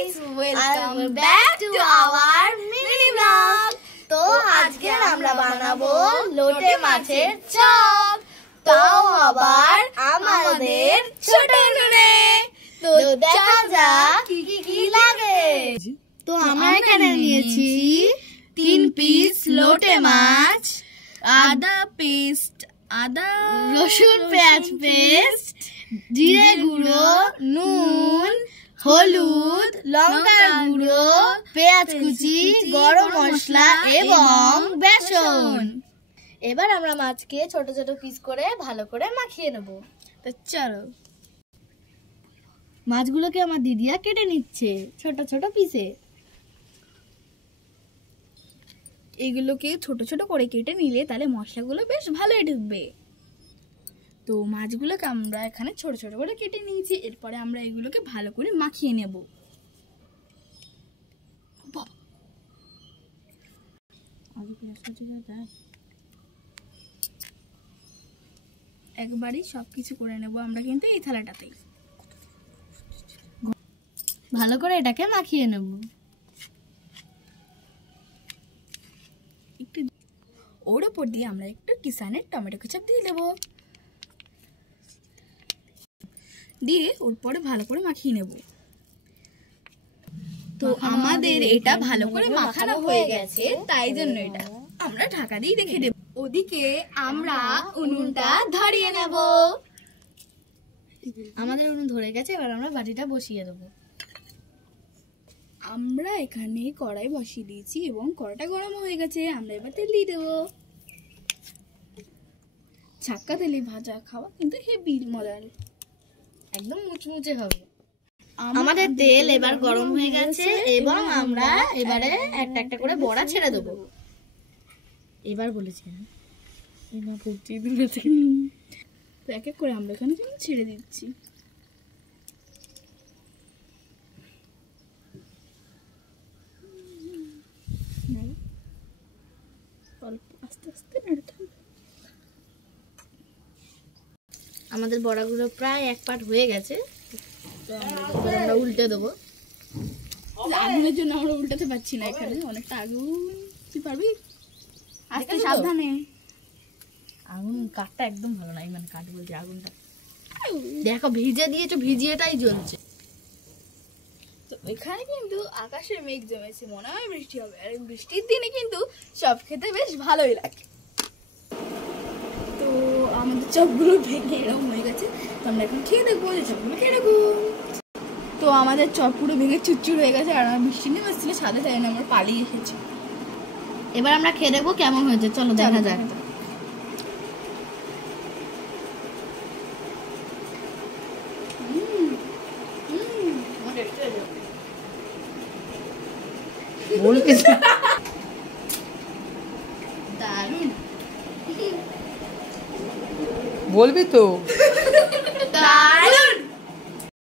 guys, welcome back to our mini vlog. তো আজকে আমরা বানাবো লোটে মাছের চপ, তাও আবার আমাদের ছোট উনুনে। তো দেখা যাক কি কি লাগে। তো আমরা এখানে নিয়েছি 3 পিস লোটে মাছ, আদা পেস্ট, রসুন পেঁয়াজ পেস্ট, জিরে গুঁড়ো, নুন, হলুদ, লঙ্কার গুঁড়ো, পেঁয়াজ কুচি, গরম মশলা এবং বেসন। এবার আমরা মাছকে ছোট ছোট পিস করে ভালো করে মাখিয়ে নেব। তো চলো, মাছগুলোকে আমার দিদিরা কেটে নিচ্ছে ছোট ছোট পিসে। এগুলোকে ছোট ছোট করে কেটে নিলে তাহলে মশলাগুলো বেশ ভালোই ঢুকবে। তো মাছগুলোকে আমরা এখানে ছোট ছোট করে কেটে নিয়েছি। এরপরে আমরা এগুলোকে ভালো করে মাখিয়ে নেব। একবারই সবকিছু করে নেব আমরা কিন্তু এই থালাটাতেই। ভালো করে এটাকে মাখিয়ে নেব। একটু ওর উপর দিয়ে আমরা একটু কিষানের টমেটো কেচাপ দিয়ে দেবো, দিয়ে ওর পরে ভালো করে মাখিয়ে নেব। তো আমাদের এটা ভালো করে মাখানো হয়ে গেছে, তাই জন্য এটা আমরা ঢাকা দিয়ে রেখে দেব। ওদিকে আমরা উনুনটা ধরিয়ে নেব। আমাদের উনুন ধরে গেছে, এবার আমরা বাটিটা বসিয়ে দেবো। আমরা এখানে কড়াই বসিয়ে দিয়েছি এবং কড়াইটা গরম হয়ে গেছে। আমরা এবার তেল দিয়ে দেবো। ছাক্কা তেলে ভাজা খাওয়া কিন্তু হেভি মজার, একদম মুচমুচে হবে। আমাদের তেল এবার গরম হয়ে গেছে এবং আমরা এবারে একটা একটা করে বড়া ছেড়ে দেবো। এবার বলেছি তো এক এক করে আমরা এখানে ছেড়ে দিচ্ছি। আস্তে আস্তে আমাদের বড়াগুলো প্রায় এক পাট হয়ে গেছে। তো আমরা উল্টে দেবো। আগুনের জন্য আমরা উল্টাতে পারছি না, এখানে অনেকটা আগুন। তুই পারবি? আস্তে সাবধানে। আগুন কাঠটা একদম ভালো নাই, মানে কাঠ বলছি আগুনটা দেখো ভিজে দিয়েছো, ভিজিয়েটাই জ্বলছে। তো এখানে কিন্তু আকাশে মেঘ জমেছে, মনে হয় বৃষ্টি হবে। আর বৃষ্টির দিনে কিন্তু চপ খেতে বেশ ভালোই লাগে। তো আমাদের চপগুলো ভেঙে এরকম হয়ে গেছে। তো আমরা এখন খেয়ে দেখবো যে চপগুলো কিরকম। তো আমাদের চপ পুরো ভেঙে চুরচুর হয়ে গেছে, আর আমার বৃষ্টি নেমে এসেছিল সাথে সাথে আমরা পালিয়ে এসেছি। এবার আমরা খেয়ে দেখবো কেমন হয়েছে, চলো দেখা যাক। বলবি তো।